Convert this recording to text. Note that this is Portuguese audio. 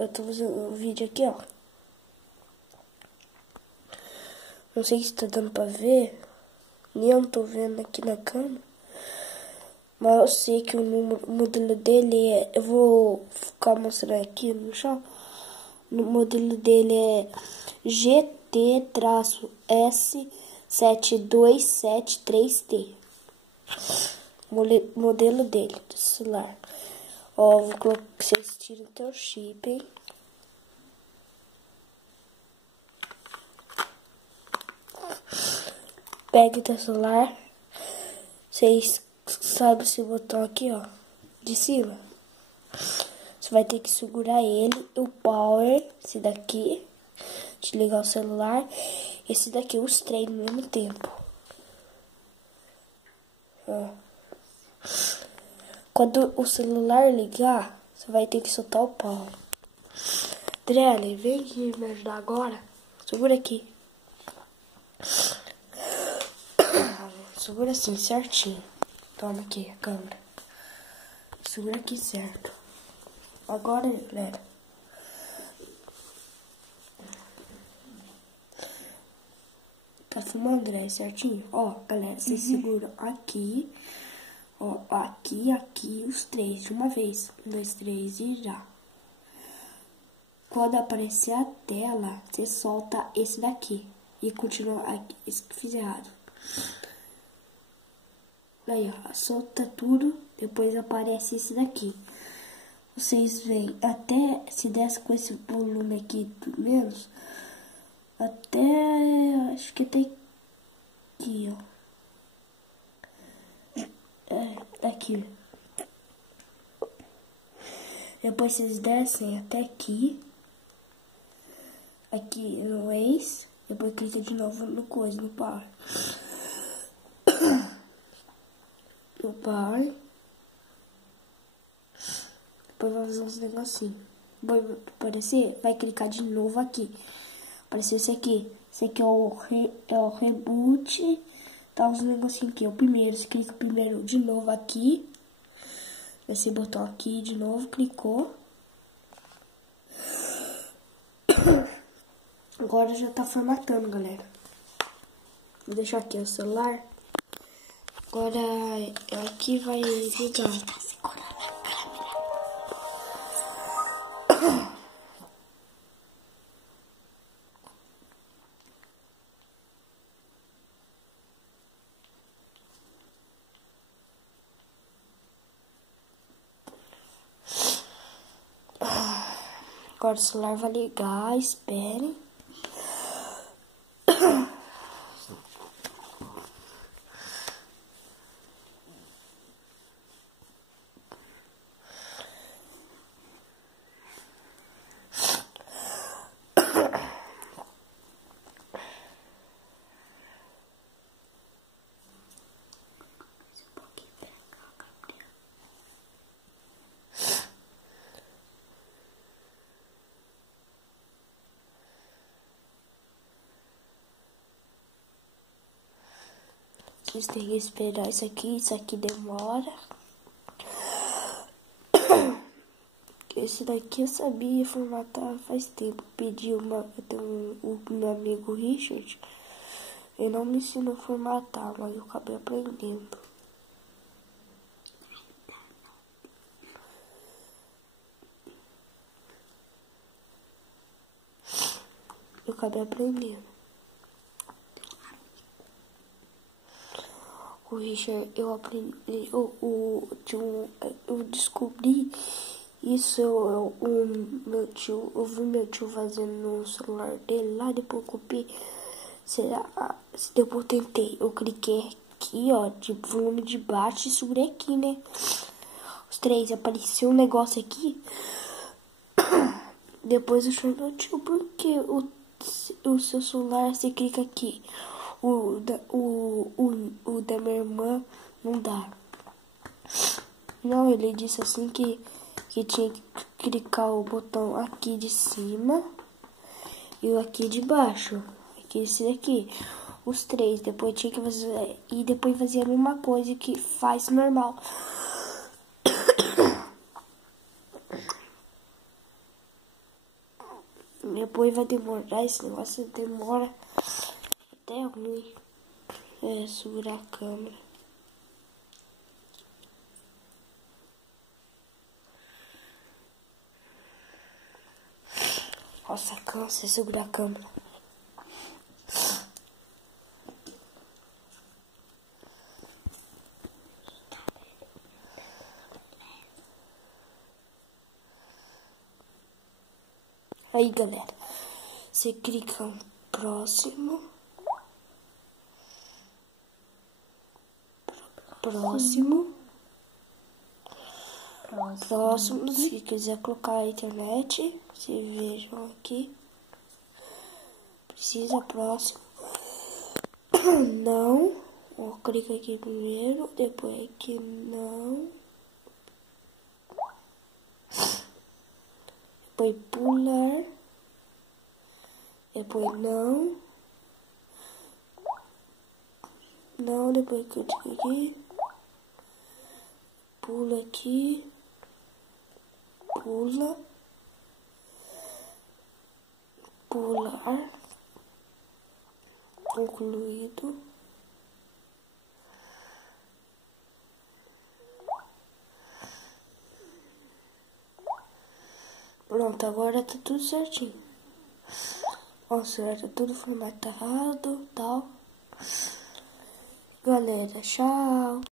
Eu tô fazendo um vídeo aqui, ó. Não sei se tá dando pra ver. Nem eu não tô vendo aqui na câmera. Mas eu sei que o modelo dele é... Eu vou ficar mostrando aqui no chão. O modelo dele é GT-S7273T. Modelo dele, do celular. Ó, vou colocar que vocês tirem até o chip, hein? Pegue o teu celular. Vocês sabem esse botão aqui, ó, de cima. Você vai ter que segurar ele, o power, esse daqui, de ligar o celular. Esse daqui, os três no mesmo tempo. Ó. Quando o celular ligar, você vai ter que soltar o power. Adriele, vem aqui me ajudar agora. Segura aqui. Segura assim, certinho. Toma aqui a câmera. Segura aqui certo. Agora, galera. Tá filmando, André, certinho? Ó, galera, vocês seguram aqui. Ó, aqui, aqui, os três de uma vez. 1, 2, 3 e já. Quando aparecer a tela, você solta esse daqui. E continua aqui, esse que fiz errado. Aí, ó, solta tudo, depois aparece esse daqui. Vocês veem, até se desce com esse volume aqui menos, até, acho que até aqui, ó. Aqui. Depois vocês descem até aqui. Aqui no Waze. Depois clica de novo no coisa, no power. No power. Depois vai fazer uns negocinhos. Vai aparecer, vai clicar de novo aqui. Apareceu esse aqui. Esse aqui é o reboot. Tá uns negocinhos aqui. O primeiro, você clica primeiro de novo aqui. Esse botão aqui de novo, clicou. Agora já tá formatando, galera. Vou deixar aqui o celular. Agora aqui vai ligar. Agora o celular vai ligar, espere. Vocês têm que esperar isso aqui demora. Esse daqui eu sabia formatar faz tempo. Pedi o meu amigo Richard. Ele não me ensinou a formatar, mas eu acabei aprendendo. Eu acabei aprendendo. O Richard, eu aprendi, eu descobri isso, eu vi meu tio fazendo no celular dele lá, depois eu copiei, depois eu tentei, eu cliquei aqui, ó, de volume de baixo e segurei aqui, né, os três, apareceu um negócio aqui, depois eu chamei meu tio, porque o seu celular, você clica aqui, o da minha irmã não dá. Não, ele disse assim que tinha que clicar o botão aqui de cima e o aqui de baixo. Aqui esse daqui. Os três. Depois tinha que fazer. E depois fazia a mesma coisa que faz normal. Depois vai demorar, esse negócio demora até ruim. Segurar a câmera. Nossa, cansa segurar a câmera. Aí, galera, você clica em próximo. Próximo. Se quiser colocar a internet, vocês vejam aqui. Precisa próximo. Não. Ó, clica aqui primeiro, depois aqui não. Depois pular. Depois não. Não, depois clica aqui. Pula aqui. Pula. Pular. Concluído. Pronto, agora tá tudo certinho. Ó, o celular tá tudo formatado, tal. Galera, tchau.